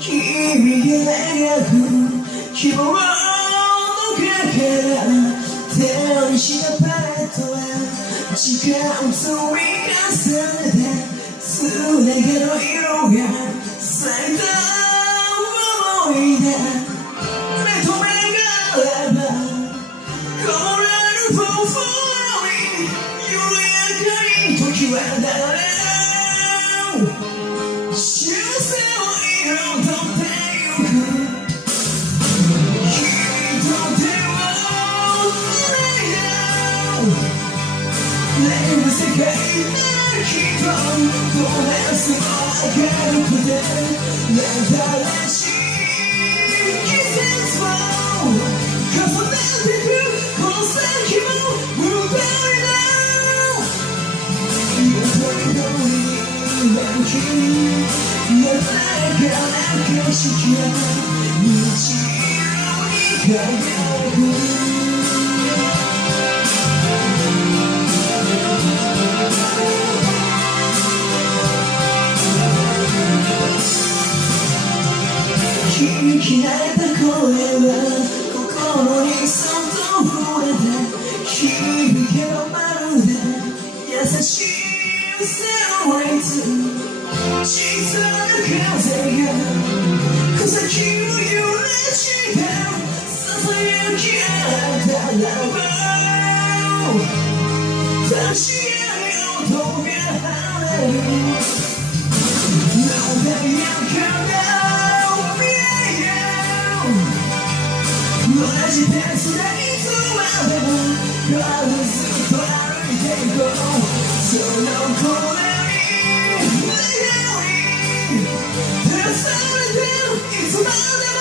君が描く希望のかから手にしたパレットは時間を積み重ねて常げの色が咲いた思い出目と目があればこぼれるフォーフォーに緩やかに時は流れ幸せを彩ってゆく君と手をつないだ願う世界なきっとドレスも明るくて新しい季節を重ねてくこの先も歌いだ彩りのに君鮮やかな景色が虹色に輝く響き合えた声は心にそっと触れて響けばまるで優しいセオリーズ小さな風が小先を揺らしてささやき合ったラブ確かに音が跳ねる穏やかな同じペースでいつまでもずっと歩いていこうその声に願い照らされていつまでも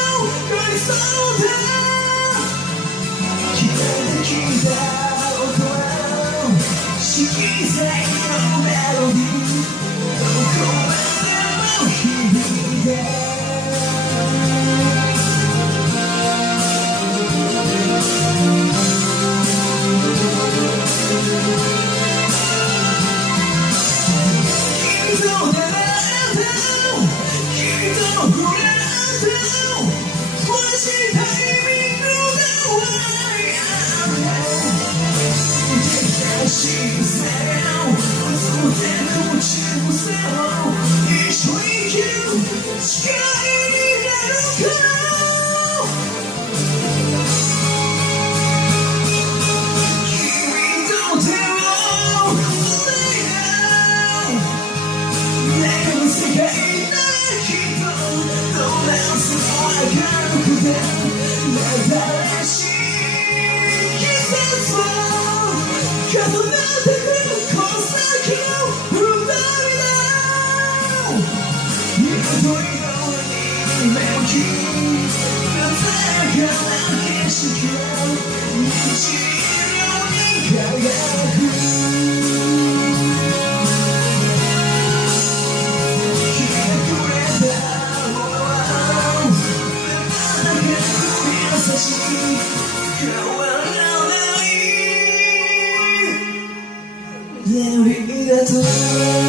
寄り添うだ消えてきた音は色彩のメロディーどこまでも響いて新しい季節を重ねてくこの先の歌いだ彩りのに目を切り鮮やかな景色が虹色に輝く日が暮れたものは優しい変わらないありがとう